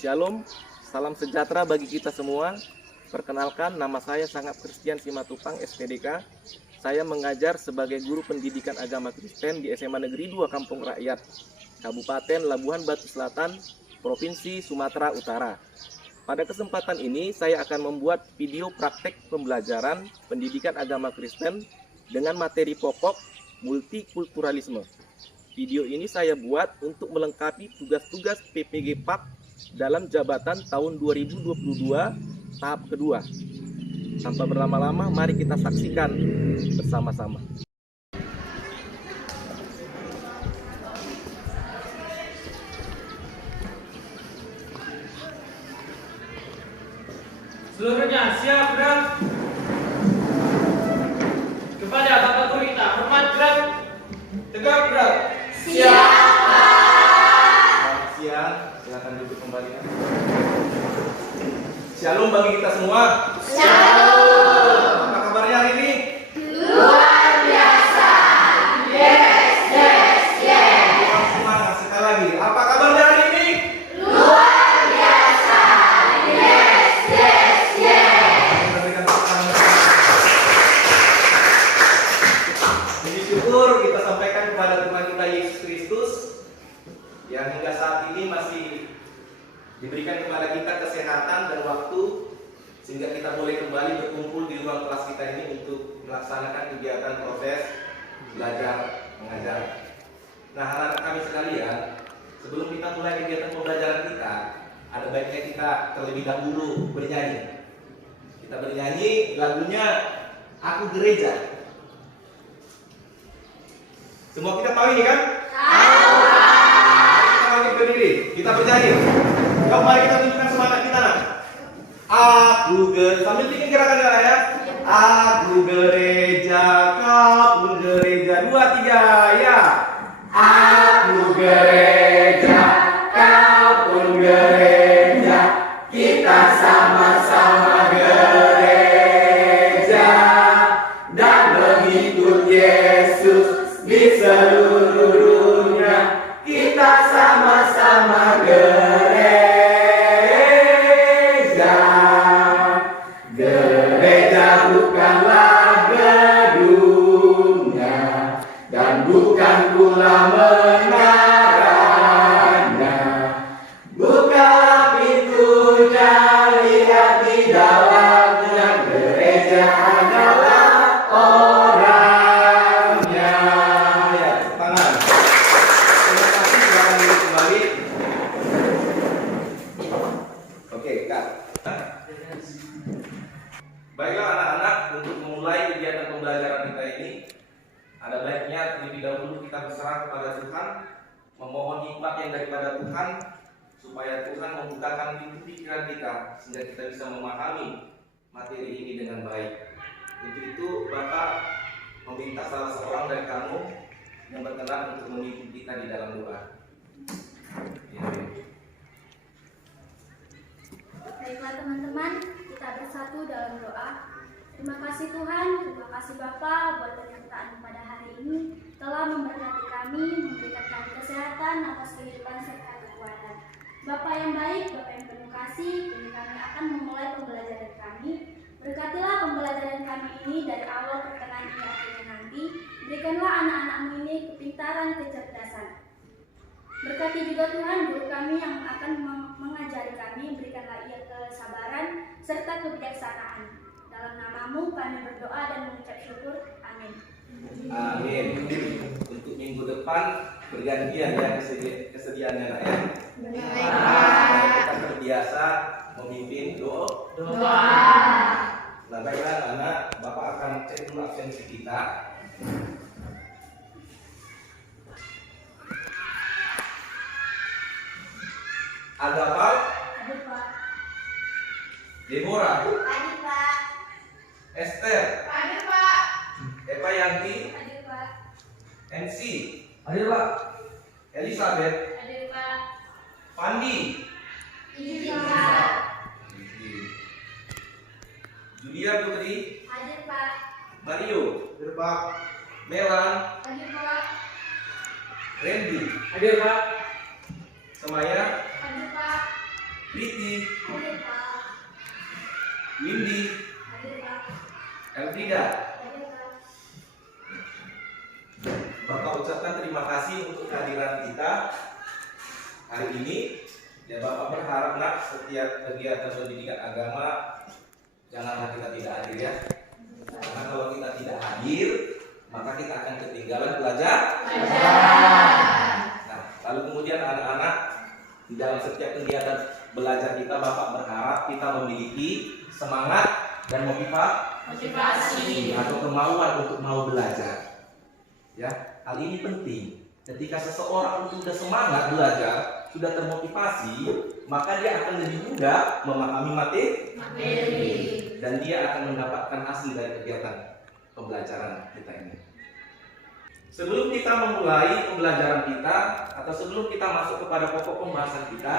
Shalom, salam sejahtera bagi kita semua. Perkenalkan, nama saya Sangat Christian Simatupang, SPDK. Saya mengajar sebagai guru pendidikan agama Kristen di SMA Negeri 2 Kampung Rakyat, Kabupaten Labuhan Batu Selatan, Provinsi Sumatera Utara. Pada kesempatan ini, saya akan membuat video praktek pembelajaran pendidikan agama Kristen dengan materi pokok multikulturalisme. Video ini saya buat untuk melengkapi tugas-tugas PPG PAK dalam jabatan tahun 2022 tahap kedua. Tanpa berlama-lama, mari kita saksikan bersama-sama. Seluruhnya siap, gerak. Kepada Bapak Guru kita, hormat, gerak. Tegak, gerak. Siap. Selamat siang, silakan duduk kembali. Shalom bagi kita semua. Shalom. Apa kabarnya hari ini? Luar biasa. Yes, yes, yes. Semangat sekali lagi. Apa kabarnya hari ini? Luar biasa. Yes, yes, yes. Kita berikan tepuk tangan. Puji syukur kita sampaikan kepada Tuhan kita Yesus Kristus yang hingga saat ini masih diberikan kepada kita kesehatan dan waktu sehingga kita boleh kembali berkumpul di ruang kelas kita ini untuk melaksanakan kegiatan proses belajar mengajar. Nah, anak-anak kami sekalian, sebelum kita mulai kegiatan pembelajaran kita, ada baiknya kita terlebih dahulu bernyanyi. Kita bernyanyi lagunya Aku Gereja. Semua kita tahu ini kan? Tahu. Kita bangkit berdiri, kita bernyanyi. Yuk, mari kita tunjukkan semangat kita, nak. Aku gereja, sambil bikin gerakan ya. Aku gereja, kau pun gereja. 2, 3, ya. Aku gereja, kau pun gereja, kita sama-sama gereja dan mengikut Yesus di seluruh dunia. Kita sama-sama gereja. Gereja bukanlah gedungnya dan bukan pula menaranya. Bukalah pintunya, lihat di dalamnya. Gereja adalah orangnya. Ya, tangan. Terima kasih, silakan duduk kembali. Oke, Kak. Baiklah anak-anak, untuk memulai kegiatan pembelajaran kita ini, ada baiknya terlebih dahulu kita berserah kepada Tuhan, memohon hikmat yang daripada Tuhan, supaya Tuhan membukakan pintu pikiran kita, sehingga kita bisa memahami materi ini dengan baik. Untuk itu, Bapak meminta salah seorang dari kamu yang berkenan untuk memimpin kita di dalam doa. Ya. Baiklah teman-teman, kita bersatu dalam doa. Terima kasih Tuhan, terima kasih Bapa buat penyertaan pada hari ini, telah memberkati kami, memberikan kami kesehatan atas kehidupan serta kekuatan. Bapa yang baik, Bapa yang penuh kasih, kini kami akan memulai pembelajaran kami. Berkatilah pembelajaran kami ini dari awal pertengahan hingga akhirnya nanti. Berikanlah anak-anak-Mu ini kepintaran, kecerdasan. Berkati juga Tuhan guru kami yang akan mengajari kami, berikanlah ia kesabaran serta kebijaksanaan. Dalam nama-Mu kami berdoa dan mengucap syukur. Amin. Amin. Untuk minggu depan bergantian ya kesediaannya, nak ya. Kita terbiasa memimpin doa. Nah, baiklah anak, Bapak akan cek dulu absensi kita. Ada apa? Hadir Pak. Deborah, Hadir Pak. Esther, Hadir Pak. Eva Yanti, Hadir Pak. Nancy, Hadir, Pak. Elizabeth, Hadir Pak. Pandi, Hadir Pak. Julia Putri, Hadir Pak. Mario, Melan, Hadir Pak. Randy, Hadir, Pak. Semaya, Hadir Pak. Priti, Hadir, Pak. Windy, Hadir, Pak. Elfrida. Hadir, Pak. Bapak ucapkan terima kasih untuk kehadiran kita hari ini. Ya, Bapak berharap nak setiap kegiatan pendidikan agama janganlah kita tidak hadir ya. Karena kalau kita tidak hadir, maka kita akan ketinggalan belajar. Nah, lalu kemudian anak-anak di dalam setiap kegiatan belajar kita, Bapak berharap kita memiliki semangat dan motivasi atau kemauan untuk mau belajar. Ya, hal ini penting. Ketika seseorang itu sudah semangat belajar, sudah termotivasi, maka dia akan lebih mudah memahami materi dan dia akan mendapatkan hasil dari kegiatan pembelajaran kita ini. Sebelum kita memulai pembelajaran kita atau sebelum kita masuk kepada pokok pembahasan kita,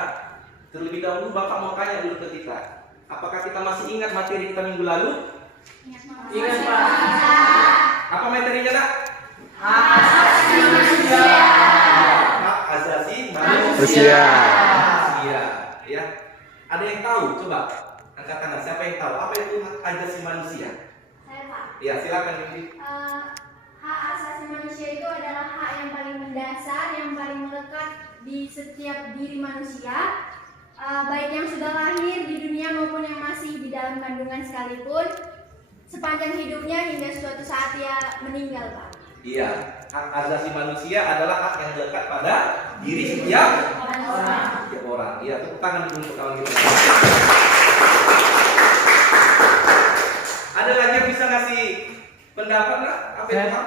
terlebih dahulu Bapak mau tanya dulu ke kita, apakah kita masih ingat materi kita minggu lalu? Ingat, Pak. Apa materinya, Nak? Hak asasi manusia. Hak asasi manusia. Ya. Ada yang tahu? Coba angkat tangan. Siapa yang tahu? Apa itu hak asasi manusia? Saya, Pak. Ya, silakan Windy. Hak asasi manusia itu adalah hak yang paling mendasar, yang paling melekat di setiap diri manusia, baik yang sudah lahir di dunia maupun yang masih di dalam kandungan sekalipun, sepanjang hidupnya hingga suatu saat dia meninggal, Pak. Iya, hak asasi manusia adalah hak yang melekat pada diri setiap orang. Iya, tepuk tangan dulu untuk kawan kita. Ada lagi yang bisa ngasih pendapat, Nak? Apa itu?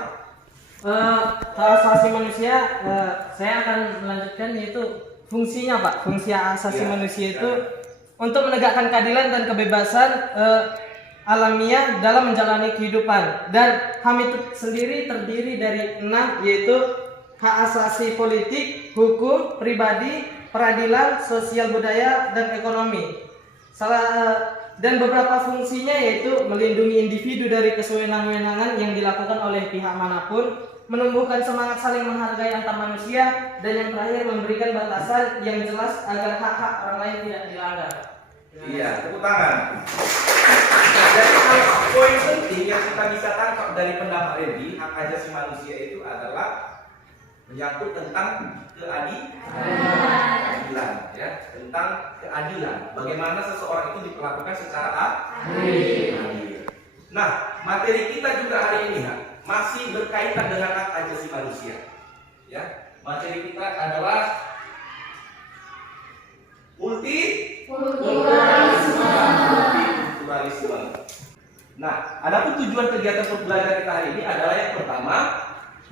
Hak asasi manusia, saya akan melanjutkan yaitu fungsinya, Pak. Fungsi hak asasi Ya, manusia itu ya. untuk menegakkan keadilan dan kebebasan alamiah dalam menjalani kehidupan. Dan HAM itu sendiri terdiri dari 6, yaitu hak asasi politik, hukum, pribadi, peradilan, sosial budaya, dan ekonomi. Dan beberapa fungsinya yaitu melindungi individu dari kesewenang-wenangan yang dilakukan oleh pihak manapun, menumbuhkan semangat saling menghargai antar manusia, dan yang terakhir memberikan batasan yang jelas agar hak-hak orang lain tidak dilanggar. Iya, tepuk tangan. Nah, jadi kalau poin penting yang kita bisa tangkap dari pendapat Randy, hak asasi manusia itu adalah menyangkut tentang keadilan, ya, tentang keadilan. Bagaimana seseorang itu diperlakukan secara adil. Nah, materi kita juga hari ini, Nak, masih berkaitan dengan hak asasi manusia. Ya, materi kita adalah multikulturalisme. Nah, adapun tujuan kegiatan pembelajaran kita hari ini adalah yang pertama,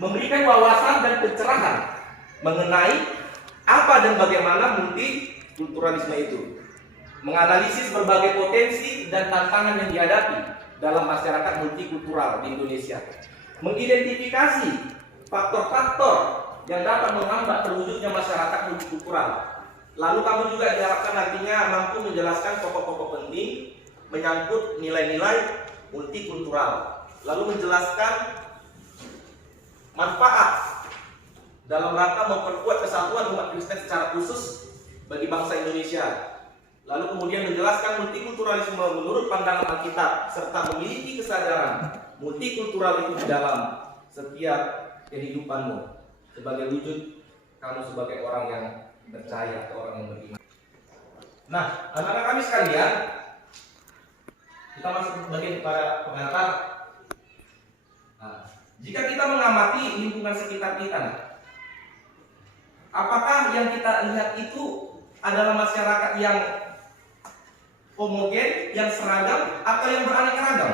memberikan wawasan dan pencerahan mengenai apa dan bagaimana multikulturalisme itu, menganalisis berbagai potensi dan tantangan yang dihadapi dalam masyarakat multikultural di Indonesia, mengidentifikasi faktor-faktor yang dapat menghambat terwujudnya masyarakat multikultural. Lalu kamu juga diharapkan nantinya mampu menjelaskan pokok-pokok penting menyangkut nilai-nilai multikultural, lalu menjelaskan manfaat dalam rangka memperkuat kesatuan umat Kristen secara khusus bagi bangsa Indonesia. Lalu kemudian menjelaskan multikulturalisme menurut pandangan Alkitab serta memiliki kesadaran multikultural itu di dalam setiap kehidupanmu sebagai wujud kamu sebagai orang yang percaya atau orang yang beriman. Nah, anak-anak kami sekalian, kita masuk bagian para pengantar. Nah, jika kita mengamati lingkungan sekitar kita, apakah yang kita lihat itu adalah masyarakat yang homogen, yang seragam, atau yang beraneka ragam?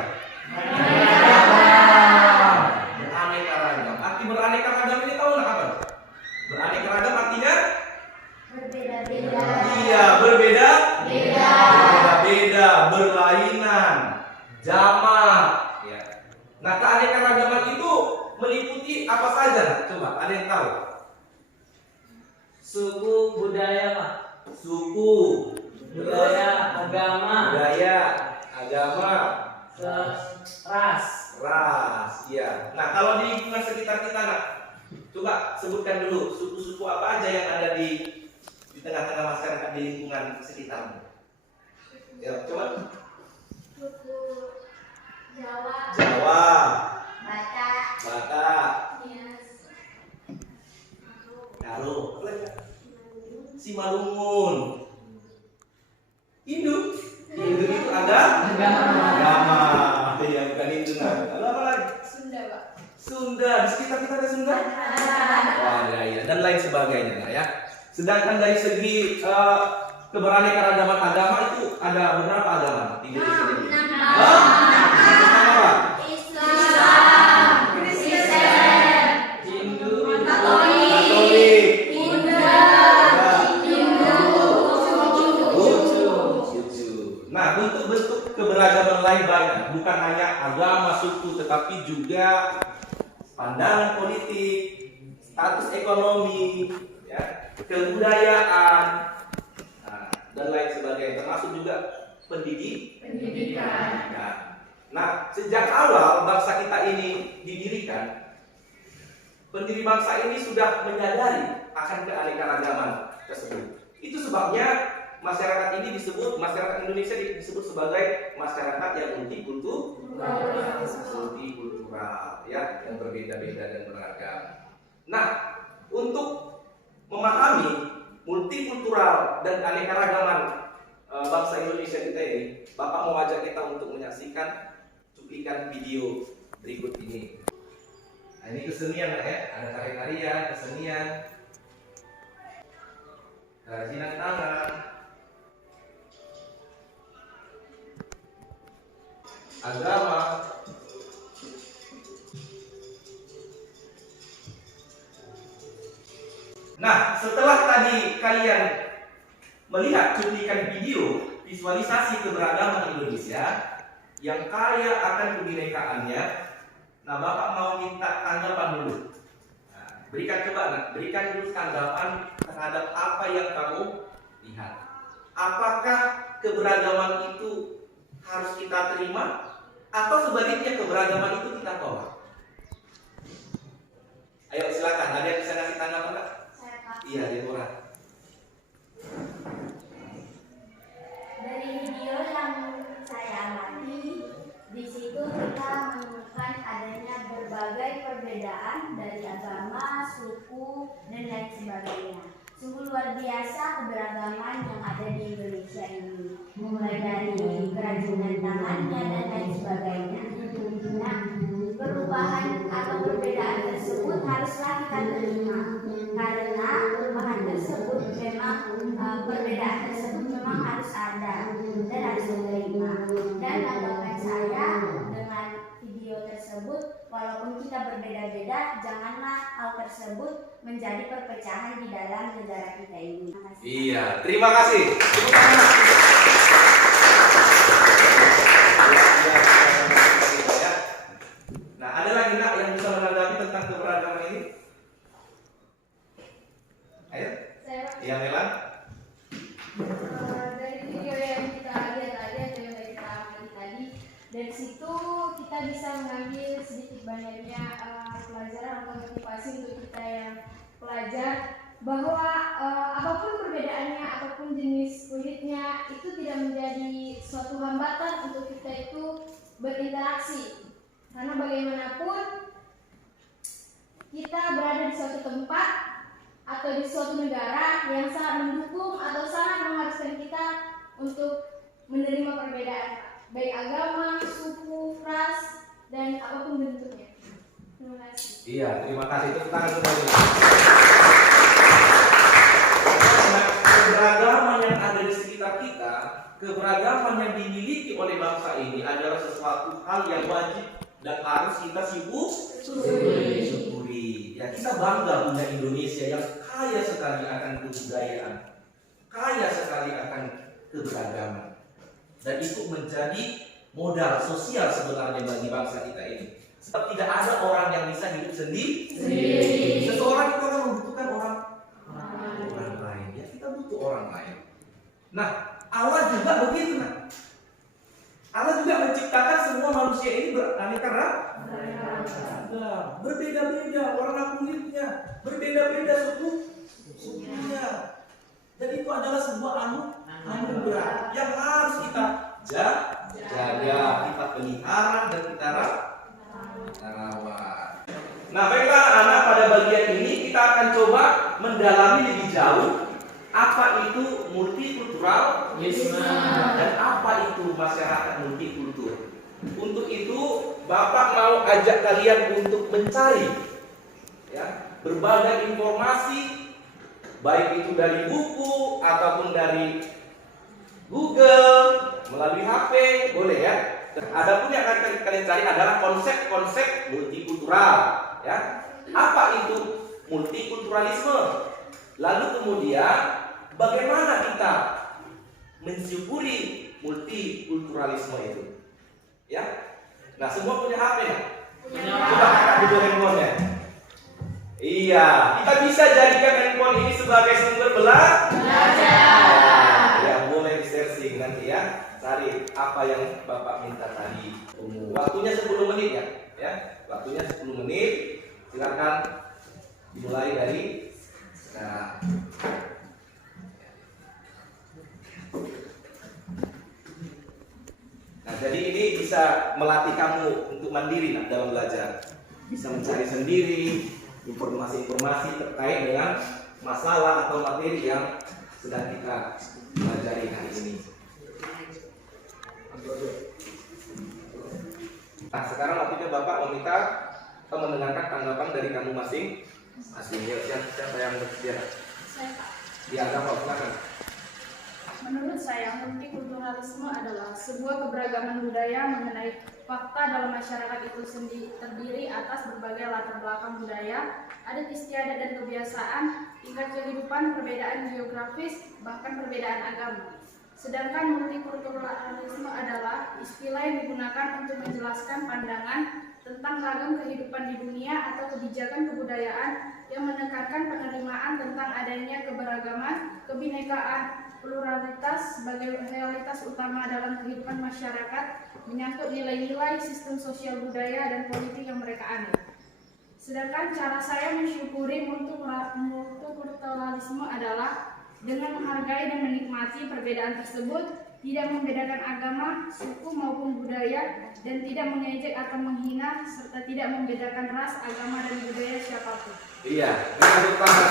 Beraneka ragam. Arti beraneka ragam ini tahu nggak apa? Beraneka ragam artinya? Berbeda-beda. Iya, berbeda-beda, berlainan, jamak. Ya. Nah, keanekaragaman itu meliputi apa saja? Coba, ada yang tahu? Suku, budaya, Pak. Suku, Budaya, agama, ras. Ya. Nah, kalau di lingkungan sekitar kita, Nak, coba sebutkan dulu suku-suku apa aja yang ada di tengah-tengah masyarakat di lingkungan sekitarmu? Ya, coba. Suku Jawa, Jawa, Batak, Batak, Nias, Karo, Simalungun, Hindu. Hindu itu ada agama. Ya, bukan Hindu. Lalu apa lagi? Sunda, Pak. Sunda. Di sekitar kita ada Sunda? Ada. Oh, ya. Dan lain sebagainya lah ya. Sedangkan dari segi keberaneka-ragaman agama itu ada beberapa agama di Indonesia ini. Apa? Islam, Kristen, Hindu, Katolik, Buddha, Konghucu. Nah, bentuk-bentuk keberagaman lain banyak, bukan hanya agama, suku, tetapi juga pandangan politik, status ekonomi, ya, kebudayaan, dan lain sebagainya, termasuk juga pendidikan. Nah, sejak awal bangsa kita ini didirikan, pendiri bangsa ini sudah menyadari akan keanekaragaman tersebut. Itu sebabnya masyarakat masyarakat Indonesia disebut sebagai masyarakat yang multikultural, ya, yang berbeda-beda dan beragam. Nah, untuk memahami multikultural dan keanekaragaman bangsa Indonesia kita ini, Bapak mau ajak kita untuk menyaksikan cuplikan video berikut ini. Nah, ini kesenian lah ya, ada tari-tarian, kesenian, kerajinan tangan, agama. Nah, setelah tadi kalian melihat cuplikan video visualisasi keberagaman Indonesia yang kaya akan kebinekaannya, nah Bapak mau minta tanggapan dulu. Nah, berikan dulu tanggapan terhadap apa yang kamu lihat. Apakah keberagaman itu harus kita terima atau sebaliknya keberagaman itu kita tolak? Ayo silakan, ada yang bisa ngasih tanggapan Kak? Iya, Deborah. Dari video yang saya amati, di situ kita menemukan adanya berbagai perbedaan dari agama, suku, dan lain sebagainya. Sungguh luar biasa keberagaman yang ada di Indonesia ini, mulai dari kerajinan tangannya dan lain sebagainya. Nah, perubahan atau perbedaan tersebut haruslah kita terima, karena perubahan tersebut memang perbedaan tersebut memang harus ada dan harus diterima. Dan tanggapan saya dengan video tersebut, walaupun kita berbeda-beda, janganlah hal tersebut menjadi perpecahan di dalam negara kita ini. Iya, terima kasih. Nah, ada lagi Nak yang bisa menanggapi tentang keberagaman ini? Ayo, iya Melan. Dari video yang kita lihat tadi atau yang kita amati tadi, dari situ kita bisa mengambil sedikit banyaknya pelajaran atau motivasi untuk kita yang pelajar, bahwa apapun perbedaannya, apapun jenis kulitnya, itu tidak menjadi suatu hambatan untuk kita itu berinteraksi. Karena bagaimanapun kita berada di suatu tempat atau di suatu negara yang sangat mendukung atau sangat mengharuskan kita untuk menerima perbedaan, baik agama, suku, ras, dan apapun bentuknya. Terima kasih. Iya, terima kasih. Tepuk tangan kembali. Keberagaman yang ada di sekitar kita, keberagaman yang dimiliki oleh bangsa ini adalah sesuatu hal yang wajib dan harus kita syukuri. Ya, kita bangga punya Indonesia yang kaya sekali akan kebudayaan, kaya sekali akan keberagaman, dan itu menjadi modal sosial sebenarnya bagi bangsa kita ini. Sebab tidak ada orang yang bisa hidup sendiri. Seseorang itu akan membutuhkan orang lain. Ya, kita butuh orang lain. Nah, Allah juga begitu. Nah, Allah juga menciptakan semua manusia ini beraneka ragam, berbeda-beda warna kulitnya, berbeda-beda sukunya. Dan itu adalah sebuah anugerah yang harus kita jaga, kita pelihara dan kita rawat. Nah, baiklah anak, pada bagian ini kita akan coba mendalami lebih jauh apa itu multikulturalisme dan apa itu masyarakat multikultur. Untuk itu Bapak mau ajak kalian untuk mencari ya, berbagai informasi, baik itu dari buku ataupun dari Google, melalui HP, boleh ya. Adapun yang akan kalian cari adalah konsep-konsep multikultural ya. Apa itu multikulturalisme? Lalu kemudian bagaimana kita mensyukuri multikulturalisme itu? Ya. Nah, semua punya HP ya? Coba kakak dulu handphonenya. Iya, kita bisa jadikan handphone ini sebagai sumber belajar. Ya, boleh di-searching nanti ya. Cari apa yang Bapak minta tadi. Waktunya 10 menit ya. Ya, waktunya 10 menit. Silakan dimulai dari sekarang. Nah, jadi ini bisa melatih kamu untuk mandiri dalam belajar. Bisa mencari sendiri informasi-informasi terkait dengan masalah atau materi yang sedang kita pelajari hari ini. Nah, sekarang waktunya Bapak meminta atau mendengarkan tanggapan dari kamu masing-masing. Siapa yang berbicara? Saya, Pak. Dianggap Pak, silakan. Menurut saya, multikulturalisme adalah sebuah keberagaman budaya mengenai fakta dalam masyarakat itu sendiri, terdiri atas berbagai latar belakang budaya, adat istiadat dan kebiasaan, tingkat kehidupan, perbedaan geografis, bahkan perbedaan agama. Sedangkan multikulturalisme adalah istilah yang digunakan untuk menjelaskan pandangan tentang ragam kehidupan di dunia atau kebijakan kebudayaan yang menekankan penerimaan tentang adanya keberagaman, kebinekaan, pluralitas sebagai realitas utama dalam kehidupan masyarakat, menyangkut nilai-nilai sistem sosial budaya dan politik yang mereka anut. Sedangkan cara saya mensyukuri multikulturalisme adalah dengan menghargai dan menikmati perbedaan tersebut, tidak membedakan agama, suku maupun budaya, dan tidak mengejek atau menghina, serta tidak membedakan ras, agama, dan budaya siapapun. Iya, tepuk tangan.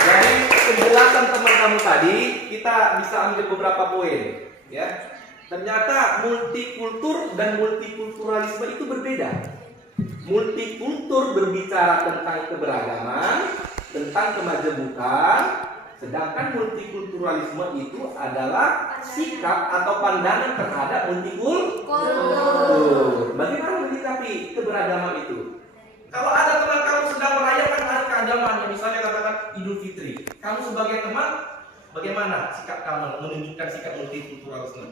Dari penjelasan teman kamu tadi, kita bisa ambil beberapa poin. Ya, ternyata multikultur dan multikulturalisme itu berbeda. Multikultur berbicara tentang keberagaman, tentang kemajemukan, sedangkan multikulturalisme itu adalah sikap atau pandangan terhadap multikultur. Bagaimana menyikapi keberagaman itu? Kalau ada teman kamu sedang merayakan hari keagamaan, misalnya katakan Idul Fitri, kamu sebagai teman, bagaimana sikap kamu menunjukkan sikap multikulturalisme?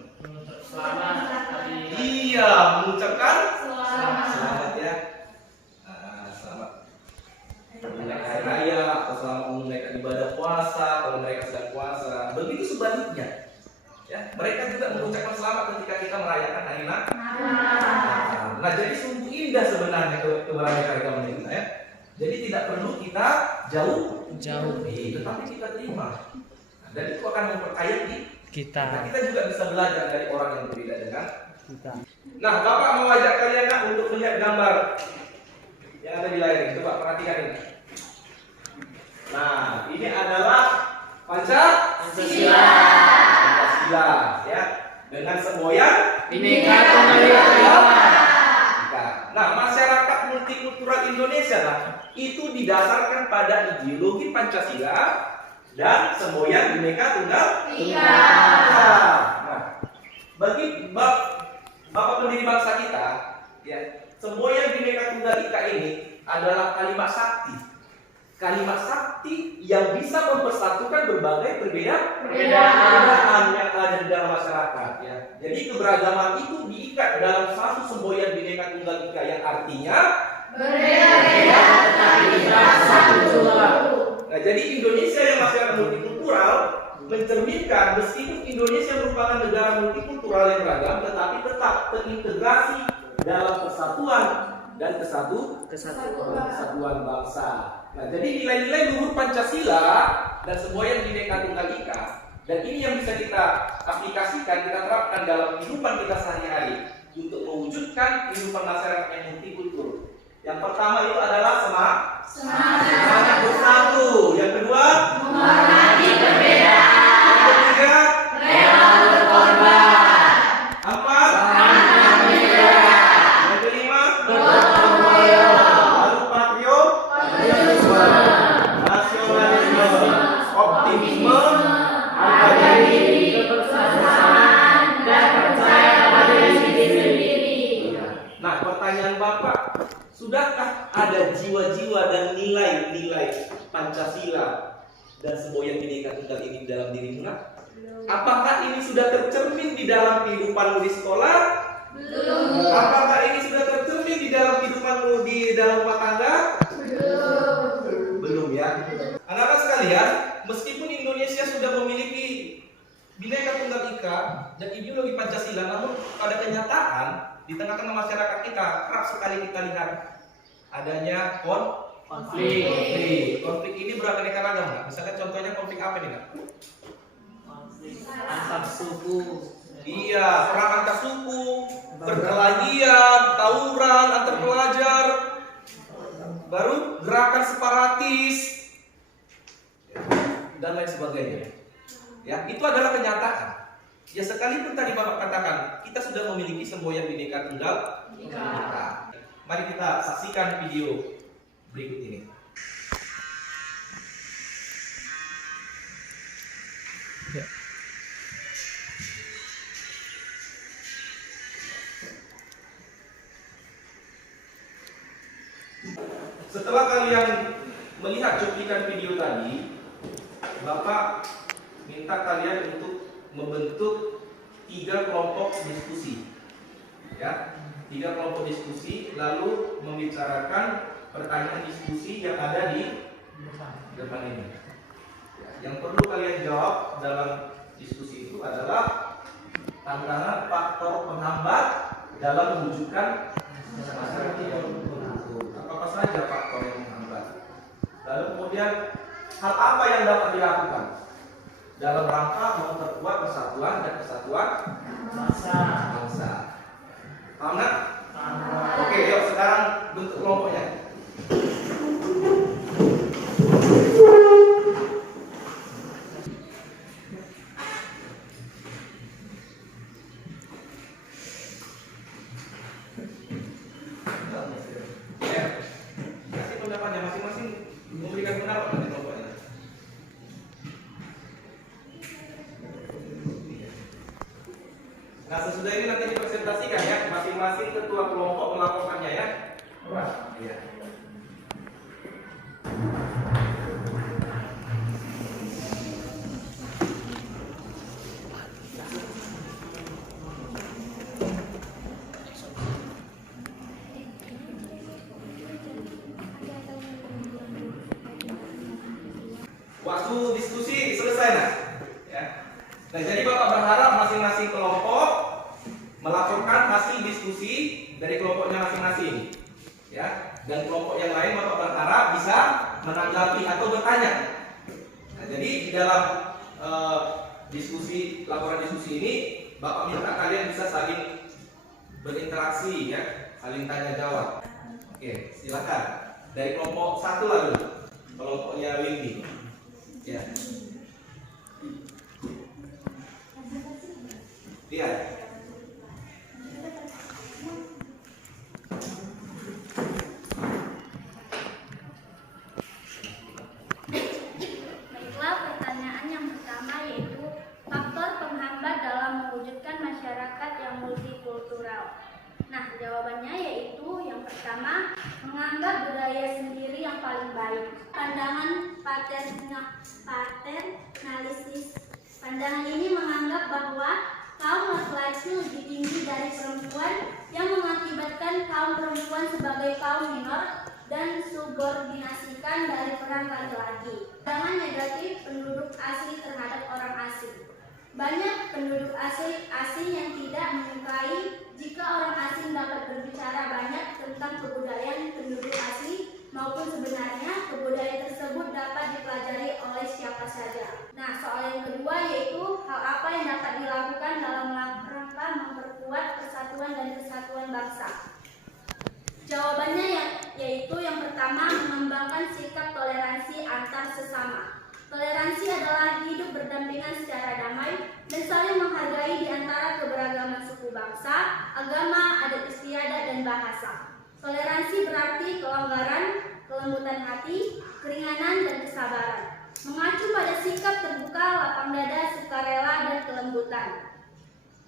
Selamat hari. Iya, mengucapkan selamat ya. Selamat menunaikan hari raya atau selamat menunaikan ibadah puasa kalau mereka sedang puasa. Begitu sebaliknya. Ya, mereka juga mengucapkan selamat ketika kita merayakan hari Natal. Nah, jadi sungguh indah sebenarnya keberagaman kita ya. Jadi tidak perlu kita jauhi, tetapi kita terima. Nah, dan itu akan memperkaya kita. Nah, kita juga bisa belajar dari orang yang berbeda dengan kita. Nah, Bapak mau ajak kalian untuk melihat gambar yang ada di layar ini. Coba perhatikan ini. Nah, ini adalah Pancasila ya, dengan semboyan Bhinneka Tunggal Ika. Nah, masyarakat multikultural Indonesia itu didasarkan pada ideologi Pancasila dan semboyan Bhinneka Tunggal Ika. Nah, bagi Bapak pendiri bangsa kita, ya, semboyan Bhinneka Tunggal Ika ini adalah kalimat sakti. Kalimat sakti yang bisa mempersatukan berbagai perbedaan yang ada di dalam masyarakat. Ya. Jadi keberagaman itu diikat dalam satu semboyan Bhinneka Tunggal Ika yang artinya Berbeda-beda tetapi bersatu jua. Nah, jadi Indonesia yang masyarakat multikultural mencerminkan meskipun Indonesia merupakan negara multikultural yang beragam, tetapi tetap terintegrasi dalam persatuan dan kesatuan bangsa. Nah, jadi nilai-nilai luhur Pancasila dan semboyan Bhinneka Tunggal Ika, dan ini yang bisa kita aplikasikan, kita terapkan dalam kehidupan kita sehari-hari untuk mewujudkan kehidupan masyarakat yang multikultur. Yang pertama itu adalah semangat bersatu. Yang kedua, Menghormati perbedaan. yang ketiga, Rela berkorban. empat, Pantang menyerah. yang kelima, Gotong royong. lalu patriotisme, nasionalisme, optimisme, harga diri, Kebersamaan dan percaya pada diri sendiri. Nah, pertanyaan Bapak, sudahkah ada jiwa-jiwa dan nilai-nilai Pancasila dan semboyan Bhinneka Tunggal ini dalam dirimu? Apakah ini sudah tercermin di dalam kehidupanmu di sekolah? Belum. Apakah ini sudah tercermin di dalam kehidupanmu di dalam rumah tangga? Belum ya. Anak-anak sekalian, meskipun Indonesia sudah memiliki Bhinneka Tunggal Ika dan ideologi Pancasila, namun pada kenyataan di tengah-tengah masyarakat kita kerap sekali kita lihat adanya konflik. Konflik ini beraneka ragam. Misalnya contohnya konflik apa nih? Nak? Antar suku. Iya, perang antar suku, perkelahian, tawuran antar pelajar, baru gerakan separatis dan lain sebagainya. Ya, itu adalah kenyataan. Ya, sekalipun tadi Bapak katakan kita sudah memiliki semboyan Bhinneka Tunggal Ika. Mari kita saksikan video berikut ini. Setelah kalian melihat cuplikan video tadi, Bapak minta kalian untuk membentuk 3 kelompok diskusi. Ya, 3 kelompok diskusi, lalu membicarakan pertanyaan diskusi yang ada di depan ini. Yang perlu kalian jawab dalam diskusi itu adalah tantangan faktor penghambat dalam mewujudkan masyarakat yang berkultur. Apa saja faktor yang menghambat? Lalu kemudian hal apa yang dapat dilakukan dalam rangka memperkuat persatuan dan kesatuan bangsa? Paham nggak? Oke, yuk sekarang bentuk kelompoknya. Ya, kasih pendapatnya masing-masing, memberikan pendapat nanti kelompoknya. Nah, sesudah ini nanti dipresentasikan ya, masing-masing ketua kelompok melaporkannya ya. Iya. Waktu diskusi selesai nah. Ya. Nah, jadi Bapak berharap masing-masing kelompok melaporkan hasil diskusi dari kelompoknya masing-masing. Ya. Dan kelompok yang lain Bapak berharap bisa menanggapi atau bertanya. Nah, jadi di dalam laporan diskusi ini Bapak minta kalian bisa saling berinteraksi ya, saling tanya jawab. Oke, silakan. Dari kelompok 1 lalu, kelompoknya Windy. Ya. Lihat. Baiklah, pertanyaan yang pertama yaitu faktor penghambat dalam mewujudkan masyarakat yang multikultural. Nah, jawabannya yaitu yang pertama, menganggap budaya sendiri yang paling baik. Pandangan paternalistis. Pandangan ini menganggap bahwa kaum laki-laki lebih tinggi dari perempuan yang mengakibatkan kaum perempuan sebagai kaum minor dan subordinasikan dari peran laki-laki. Pandangan negatif penduduk asli terhadap orang asing. Banyak penduduk asing yang tidak menyukai Jika orang asing dapat berbicara banyak tentang kebudayaan penduduk asli maupun sebenarnya kebudayaan tersebut dapat dipelajari oleh siapa saja. Nah, soal yang kedua yaitu hal apa yang dapat dilakukan dalam rangka memperkuat persatuan dan kesatuan bangsa. Jawabannya yaitu yang pertama, mengembangkan sikap toleransi antar sesama. Toleransi adalah hidup berdampingan secara damai dan saling menghargai di antara keberagaman suku bangsa, agama, adat istiadat, dan bahasa. Toleransi berarti kelonggaran, kelembutan hati, keringanan, dan kesabaran. Mengacu pada sikap terbuka, lapang dada, sukarela, dan kelembutan.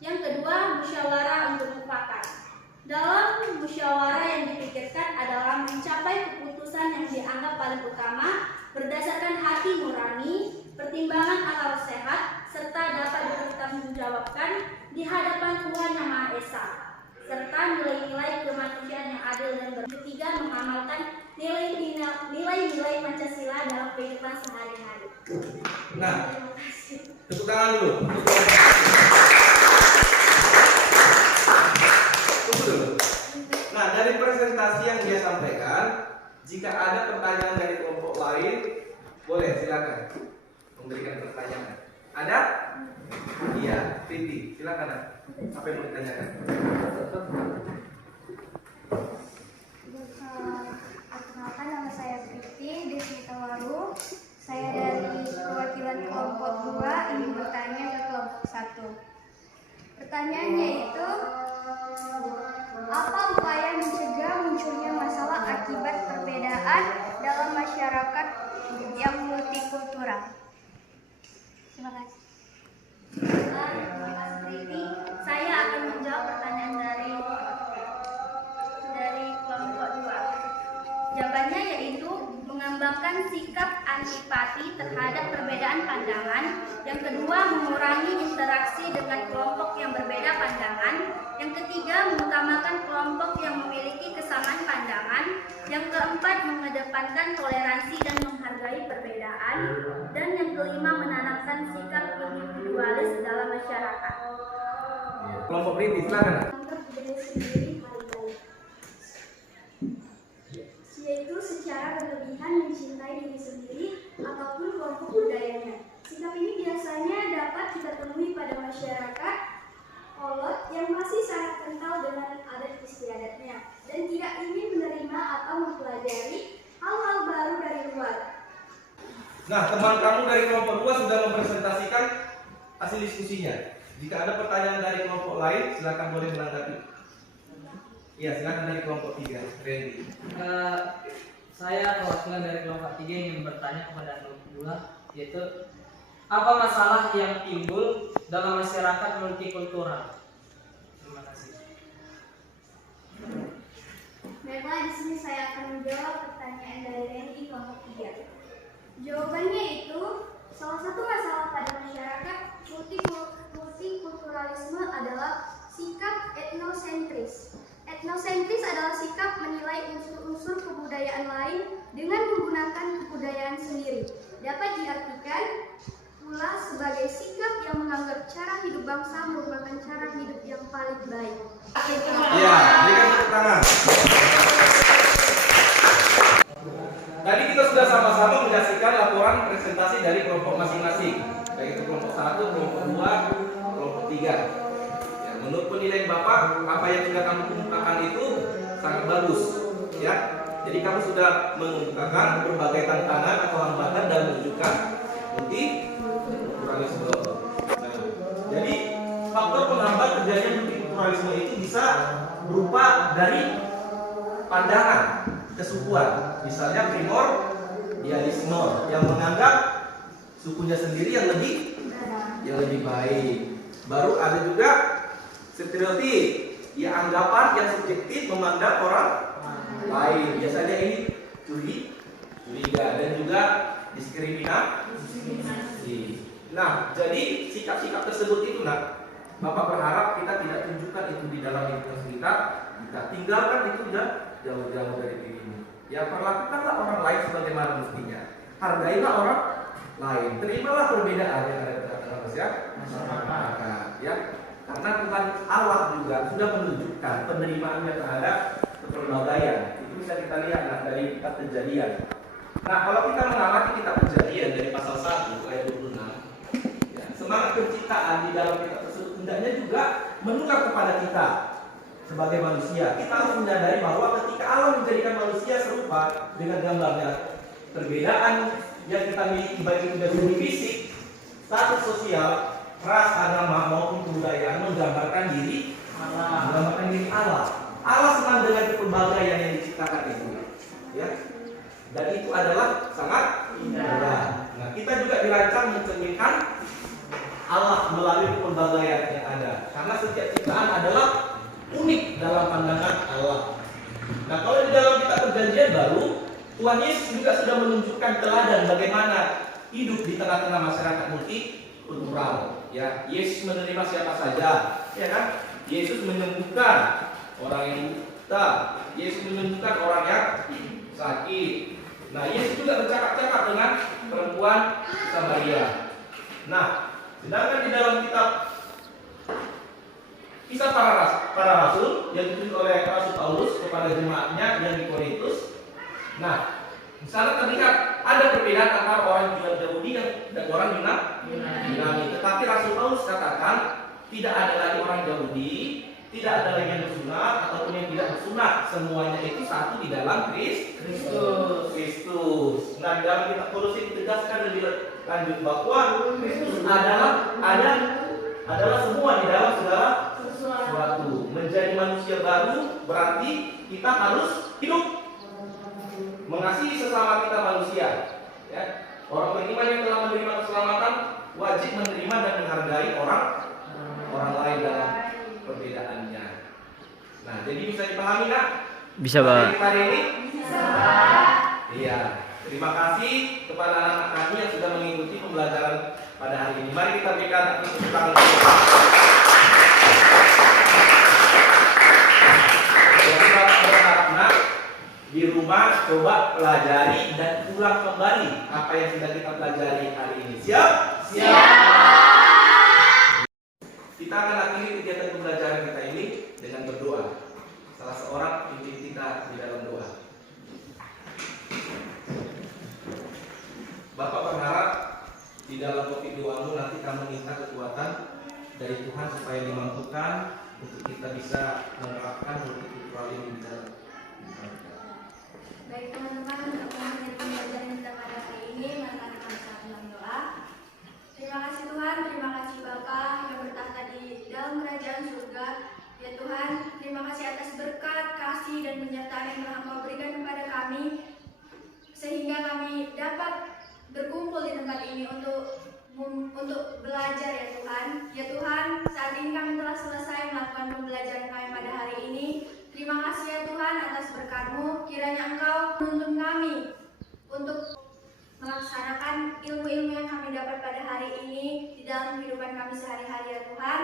Yang kedua, musyawarah untuk mufakat. Dalam musyawarah yang dipikirkan adalah mencapai keputusan yang dianggap paling utama berdasarkan hati nurani, pertimbangan akal sehat, serta dapat dipertanggungjawabkan di hadapan Tuhan Yang Maha Esa, serta nilai-nilai kemanusiaan yang adil dan ketiga, mengamalkan nilai-nilai Pancasila dalam kehidupan sehari-hari. Nah, tepuk tangan dulu. Tunggu dulu. Nah, dari presentasi yang dia sampaikan, jika ada pertanyaan dari kelompok lain, boleh silakan memberikan pertanyaan. Ada? Iya, Titi, silakan. Apa yang mau ditanyakan? Perkenalkan, nama saya Priti Desmitawaru. Saya dari perwakilan kelompok 2 ingin bertanya ke kelompok 1. Pertanyaannya itu, apa upaya mencegah munculnya masalah akibat perbedaan dalam masyarakat yang multikultural? Terima kasih. Terima kasih Priti. Saya akan menjawab pertanyaan dari kelompok 2. Jawabannya yaitu mengembangkan sikap antipati terhadap perbedaan pandangan. Yang kedua, mengurangi interaksi dengan kelompok yang berbeda pandangan. Yang ketiga, mengutamakan kelompok yang memiliki kesamaan pandangan. Yang keempat, mengedepankan toleransi dan menghargai perbedaan. Dan yang kelima, menanamkan sikap individualis dalam masyarakat. Kelompok Priti, silakan. Menganggap diri sendiri harimau, yaitu secara berlebihan mencintai diri sendiri ataupun kelompok budayanya. Sikap ini biasanya dapat kita temui pada masyarakat kolot yang masih sangat kental dengan adat istiadatnya dan tidak ingin menerima atau mempelajari hal-hal baru dari luar. Nah, teman kamu dari kelompok 2 sudah mempresentasikan hasil diskusinya. Jika ada pertanyaan dari kelompok lain, silakan boleh menanggapi. Iya, silakan dari kelompok 3, Randy. Saya perwakilan dari kelompok 3 ingin bertanya kepada kelompok 2, yaitu apa masalah yang timbul dalam masyarakat multikultural? Terima kasih. Baiklah, di sini saya akan menjawab pertanyaan dari Randy kelompok 3. Jawabannya itu, salah satu masalah pada masyarakat multikulturalisme adalah sikap etnosentris. Etnosentris adalah sikap menilai unsur-unsur kebudayaan lain dengan menggunakan kebudayaan sendiri. Dapat diartikan pula sebagai sikap yang menganggap cara hidup bangsa merupakan cara hidup yang paling baik. Iya, berikan tepuk tangan. Tadi kita sudah sama-sama menyaksikan laporan presentasi dari kelompok masing-masing, baik itu kelompok 1, kelompok 2, kelompok 3. Ya, menurut penilaian Bapak, apa yang sudah kamu kemukakan itu sangat bagus, ya. Jadi kamu sudah mengemukakan berbagai tantangan atau hambatan dalam menunjukkan multikulturalisme. Nah, jadi faktor penghambat terjadinya multikulturalisme itu bisa berupa dari pandangan kesukuan, misalnya primordialisme yang menganggap sukunya sendiri yang lebih baik. Baru ada juga stereotip, ya anggapan yang subjektif memandang orang lain. Biasanya ini curiga dan juga diskriminasi. Nah, jadi sikap-sikap tersebut itu, Bapak berharap kita tidak tunjukkan itu di dalam lingkungan kita tinggalkan itu jauh-jauh dari diri ini. Ya, perlakukanlah orang lain sebagaimana mestinya. Hargailah orang lain. Terimalah perbedaan yang ada di tengah masyarakat. Ya, Karena Tuhan Allah juga sudah menunjukkan penerimaannya terhadap kepelbagaian. Itu bisa kita lihat dari kitab Kejadian. Nah, kalau kita mengamati kitab Kejadian dari pasal 1 ayat 26, ya, semangat penciptaan di dalam kitab tersebut hendaknya juga menukar kepada kita sebagai manusia. Kita harus menyadari bahwa ketika Allah menjadikan manusia serupa dengan gambarnya, perbedaan yang kita miliki baik itu dari segi fisik, status sosial, ras, agama maupun kebudayaan menggambarkan diri Allah. Allah senang dengan kepelbagaian yang diciptakan itu, ya. Dan itu adalah sangat indah. Nah, kita juga dirancang mencerminkan Allah melalui kepelbagaian yang ada. Karena setiap ciptaan adalah unik dalam pandangan Allah. Nah, kalau di dalam kitab Perjanjian Baru, Tuhan Yesus juga sudah menunjukkan teladan bagaimana hidup di tengah-tengah masyarakat multikultural. Ya, Yesus menerima siapa saja, ya kan? Yesus menyembuhkan orang yang buta, Yesus menyembuhkan orang yang sakit. Nah, Yesus juga bercakap-cakap dengan perempuan Samaria. Nah, sedangkan di dalam kitab Kisah para Rasul yang ditulis oleh Rasul Paulus kepada jemaatnya yang di Korintus. Nah, di sana terlihat ada perbedaan antara orang Yahudi dan orang Yunani. Tetapi Rasul Paulus katakan tidak ada lagi orang Yahudi, tidak ada lagi yang bersunat ataupun yang tidak bersunat. Semuanya itu satu di dalam Kristus. Nah, di dalam kitab Kolose ditegaskan lebih lanjut bahwa Kristus adalah semua di dalam segala sesuatu. Menjadi manusia baru berarti kita harus hidup mengasihi sesama kita manusia. Ya. Orang beriman yang telah menerima keselamatan wajib menerima dan menghargai orang lain dalam perbedaannya. Nah, jadi bisa dipahami nggak? Bisa, Pak. Hari ini? Bisa. Iya. Terima kasih kepada anak-anak kami yang sudah mengikuti pembelajaran pada hari ini. Mari kita berikan tepuk tangan. Jadi Bapak berharap di rumah coba pelajari dan ulang kembali apa yang sudah kita pelajari hari ini. Siap? Siap. Kita akan akhiri kegiatan pembelajaran kita ini dengan berdoa. Salah seorang pimpin kita di dalam doa. Bapak berharap di dalam topik doamu nanti kamu minta kekuatan dari Tuhan supaya dimampukan untuk kita bisa menerapkan multikultural ini di dalam. Baik teman-teman, untuk mengakhiri pembelajaran kita pada hari ini, mari kita dalam doa. Terima kasih Tuhan, terima kasih Bapa yang bertahta di dalam kerajaan surga. Ya Tuhan, terima kasih atas berkat, kasih dan penyertaan yang telah Engkau berikan kepada kami, sehingga kami dapat berkumpul di tempat ini untuk belajar ya Tuhan. Ya Tuhan, saat ini kami telah selesai melakukan pembelajaran kami pada hari ini. Terima kasih ya Tuhan atas berkat-Mu. Kiranya Engkau menuntun kami untuk melaksanakan ilmu-ilmu yang kami dapat pada hari ini di dalam kehidupan kami sehari-hari ya Tuhan.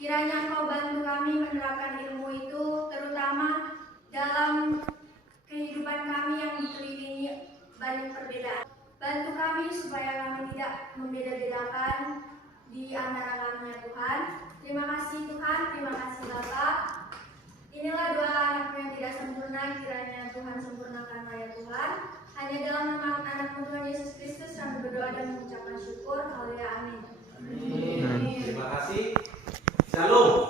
Kiranya Engkau bantu kami menerapkan ilmu itu terutama dalam kehidupan kami yang dikelilingi banyak perbedaan. Bantu kami supaya kami tidak membeda-bedakan di antara kami ya Tuhan. Terima kasih Tuhan, terima kasih Bapak. Inilah doa anakmu yang tidak sempurna, kiranya Tuhan sempurnakanlah ya Tuhan. Hanya dalam nama anak-Mu Tuhan Yesus Kristus kami berdoa dan mengucapkan syukur. Haleluya, amin. Terima kasih. Shalom.